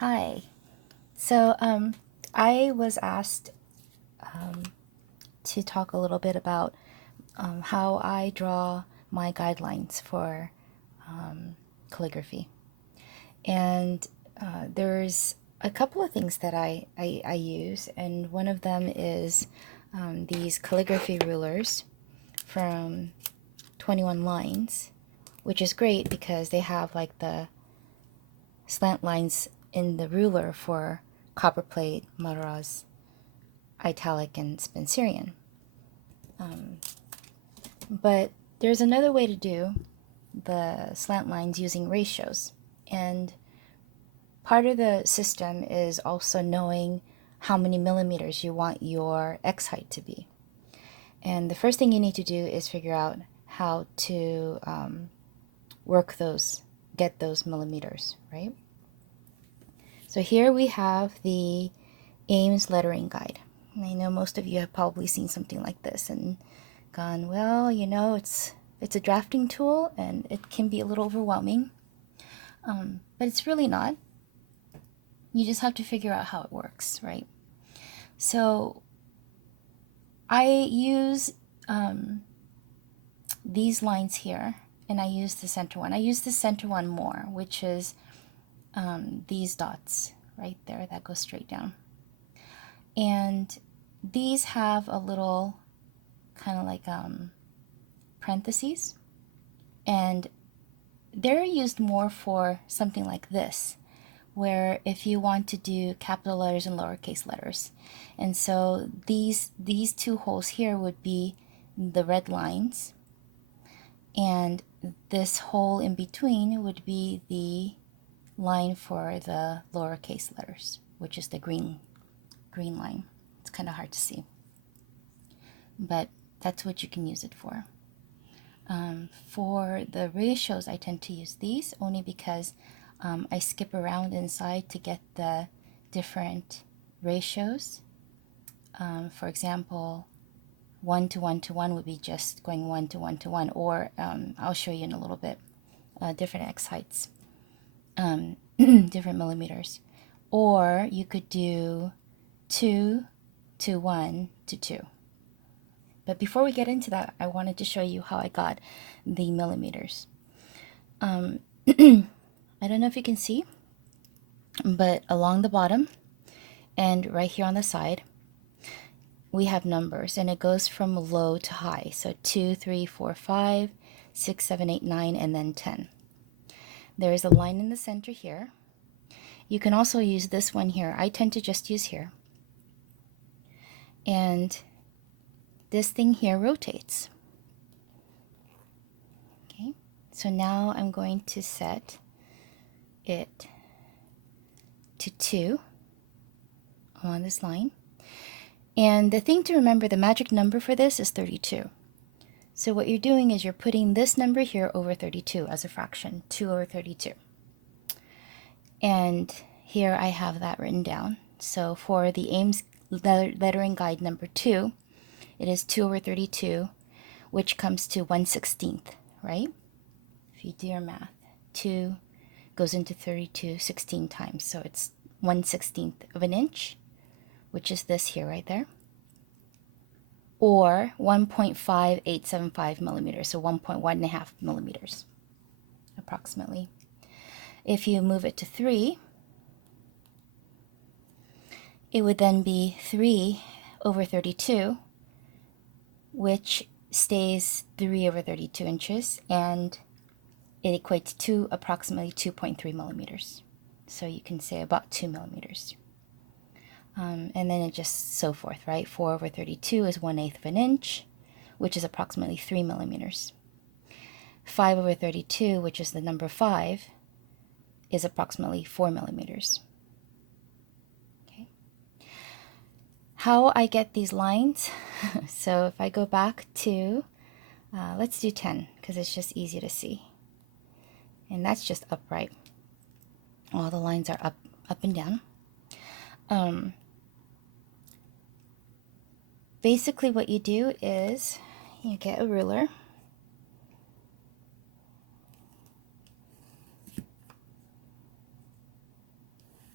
Hi. So, I was asked to talk a little bit about how I draw my guidelines for calligraphy. And there's a couple of things that I use, and one of them is these calligraphy rulers from 21 lines, which is great because they have like the slant lines in the ruler for copperplate, Maras, italic, and Spencerian. But there's another way to do the slant lines using ratios. And part of the system is also knowing how many millimeters you want your X height to be. And the first thing you need to do is figure out how to get those millimeters, right? So here we have the Ames lettering guide. And I know most of you have probably seen something like this and gone, well, it's a drafting tool and it can be a little overwhelming, but it's really not. You just have to figure out how it works, right? So I use these lines here, and I use the center one. I use the center one more, which is these dots right there that go straight down. And these have a little kind of like parentheses, and they're used more for something like this, where if you want to do capital letters and lowercase letters. And so these two holes here would be the red lines, and this hole in between would be the line for the lowercase letters, which is the green line. It's kind of hard to see, but that's what you can use it for. For the ratios, I tend to use these only because I skip around inside to get the different ratios. For example, 1 to 1 to 1 would be just going 1 to 1 to 1, or I'll show you in a little bit, different X heights, different millimeters. Or you could do 2 to 1 to 2. But before we get into that, I wanted to show you how I got the millimeters. I don't know if you can see, but along the bottom and right here on the side, we have numbers, and it goes from low to high. So 2, 3, 4, 5, 6, 7, 8, 9, and then 10. There is a line in the center here. You can also use this one here. I tend to just use here. And this thing here rotates. Okay, so now I'm going to set it to 2 on this line. And the thing to remember, the magic number for this is 32. So what you're doing is you're putting this number here over 32 as a fraction, 2 over 32. And here I have that written down. So for the Ames lettering guide number 2, it is 2 over 32, which comes to 1/16, right? If you do your math, 2 goes into 32 16 times. So it's 1/16 of an inch, which is this here right there, or 1.5875 millimeters, so 1.1 millimeters approximately. If you move it to 3, it would then be 3 over 32, which stays 3 over 32 inches, and it equates to approximately 2.3 millimeters. So you can say about 2 millimeters. And then it just so forth, right? 4 over 32 is 1/8 of an inch, which is approximately 3 millimeters. 5 over 32, which is the number 5, is approximately 4 millimeters. Okay. How I get these lines, so if I go back to, let's do 10, because it's just easy to see. And that's just upright. All the lines are up and down. Basically what you do is you get a ruler,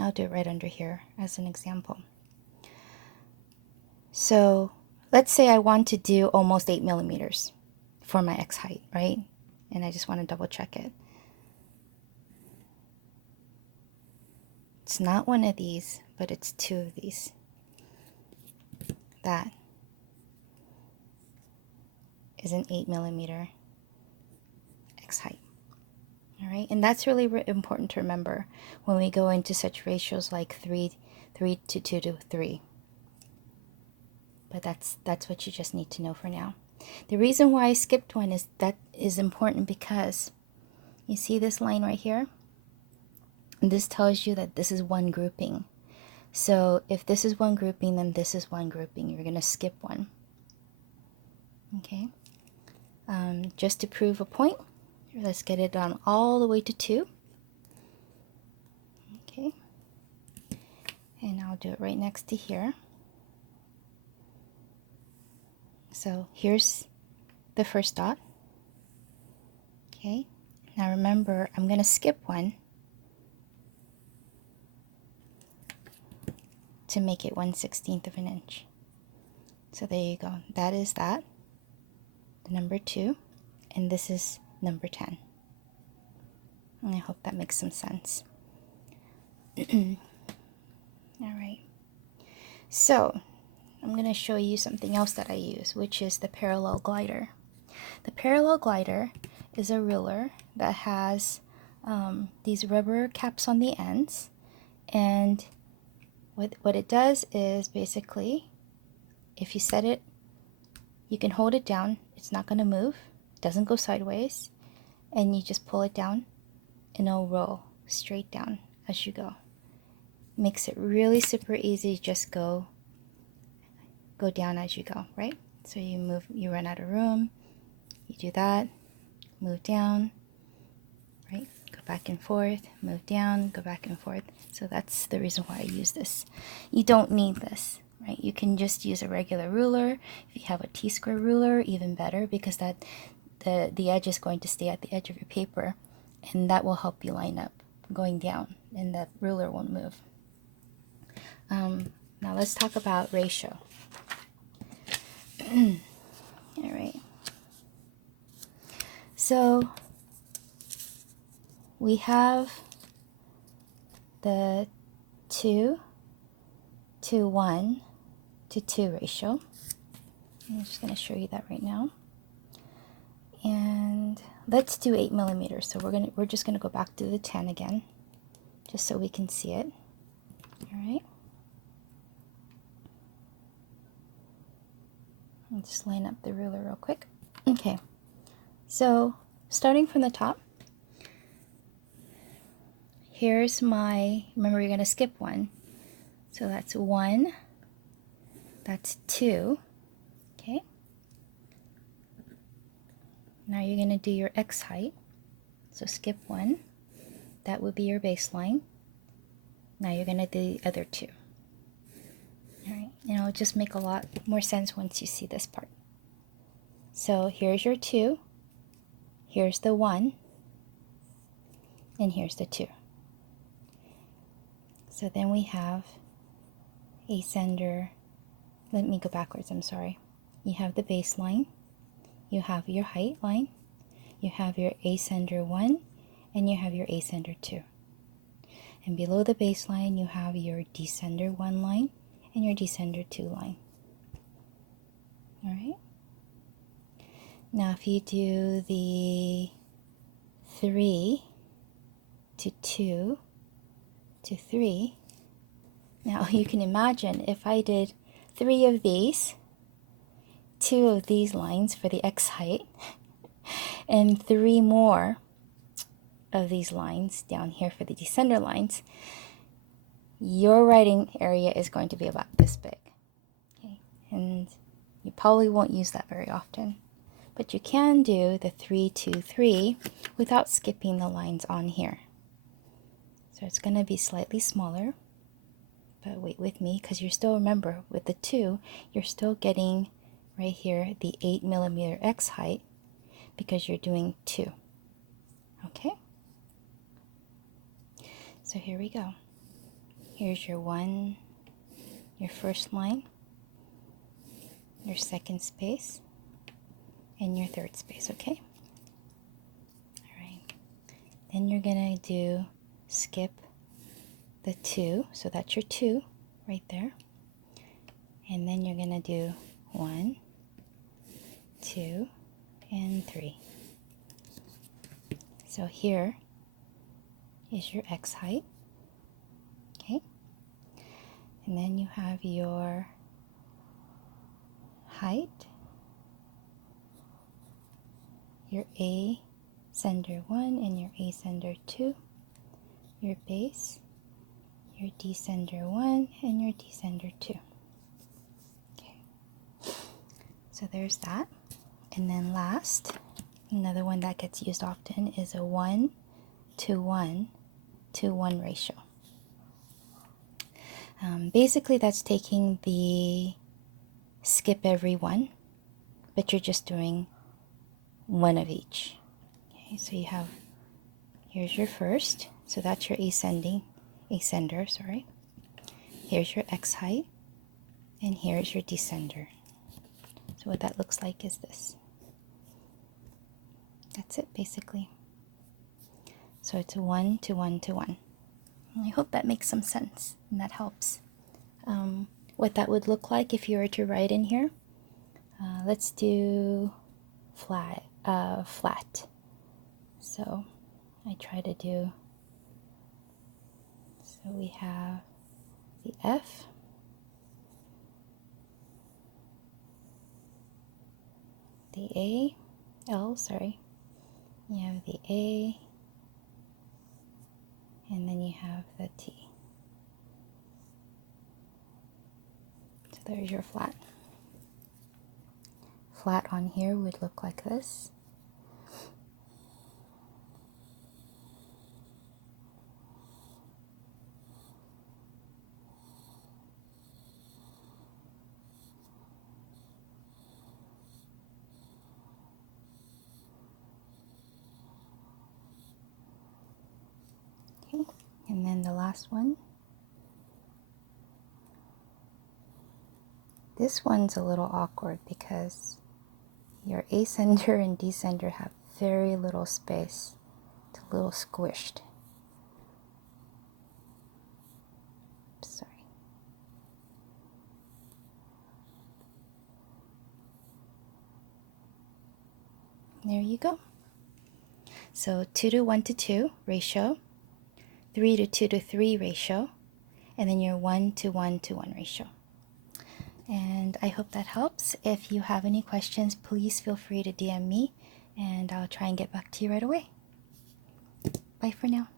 I'll do it right under here as an example. So let's say I want to do almost 8 millimeters for my X height, right? And I just want to double check it. It's not one of these, but it's two of these. That is an 8 millimeter X height. All right, and that's really important to remember when we go into such ratios like 3 to 2 to 3. But that's what you just need to know for now. The reason why I skipped one is that is important because you see this line right here? And this tells you that this is one grouping. So if this is one grouping, then this is one grouping. You're going to skip one. Okay. Just to prove a point, let's get it down all the way to 2. Okay. And I'll do it right next to here. So here's the first dot. Okay. Now remember, I'm going to skip one to make it 1/16 of an inch. So there you go. That is that. The number 2. And this is number 10. And I hope that makes some sense. All right. So I'm going to show you something else that I use, which is the parallel glider. The parallel glider is a ruler that has these rubber caps on the ends, and what it does is basically, if you set it, you can hold it down, it's not going to move, it doesn't go sideways, and you just pull it down and it'll roll straight down as you go. Makes it really super easy, just go down as you go, right? So you run out of room, you do that, move down, right? Go back and forth, move down, go back and forth. So that's the reason why I use this. You don't need this, right? You can just use a regular ruler. If you have a T-square ruler, even better, because that the edge is going to stay at the edge of your paper, and that will help you line up going down, and the ruler won't move. Now let's talk about ratio. All right. So we have the 2 to 1 to 2 ratio. I'm just going to show you that right now. And let's do 8 millimeters. So we're just going to go back to the 10 again, just so we can see it. All right. I'll just line up the ruler real quick. Okay. So starting from the top, here's my, remember you're going to skip one. So that's 1, that's 2, okay? Now you're going to do your X height. So skip 1, that would be your baseline. Now you're going to do the other 2. All right, and it'll just make a lot more sense once you see this part. So here's your 2, here's the 1, and here's the 2. So then we have ascender. Let me go backwards, I'm sorry. You have the baseline, you have your height line, you have your ascender 1, and you have your ascender 2. And below the baseline, you have your descender 1 line and your descender 2 line. All right. Now if you do the 3 to 2 to 3, now you can imagine if I did 3 of these, 2 of these lines for the X height, and 3 more of these lines down here for the descender lines, your writing area is going to be about this big. Okay, and you probably won't use that very often, but you can do the 3 to 3 without skipping the lines on here. So it's going to be slightly smaller, but wait with me, because you're still, remember, with the 2, you're still getting right here the 8 millimeter X height because you're doing 2. Okay? So here we go. Here's your one, your first line, your second space, and your third space, okay? All right. Then you're gonna do skip the 2, so that's your 2 right there. And then you're gonna do 1, 2, and 3. So here is your X height, okay? And then you have your height, your A sender 1 and your A sender 2, your base, your D sender 1 and your D sender 2. Okay. So there's that. And then last, another one that gets used often is a 1 to 1 to 1 ratio. Basically that's taking the skip every one, but you're just doing one of each. Okay, so you have, here's your first, so that's your ascender, sorry. Here's your X height, and here's your descender. So what that looks like is this. That's it basically. So it's a 1 to 1 to 1. I hope that makes some sense and that helps. What that would look like if you were to write in here. Let's do flat. So I try to do, so we have the F, the A, L, sorry. You have the A, and then you have the T. So there's your flat. Flat on here would look like this. Okay, and then the last one. This one's a little awkward because your A sender and D sender have very little space. It's a little squished. Sorry. There you go. So 2 to 1 to 2 ratio, 3 to 2 to 3 ratio, and then your 1 to 1 to 1 ratio. And I hope that helps. If you have any questions, please feel free to DM me, and I'll try and get back to you right away. Bye for now.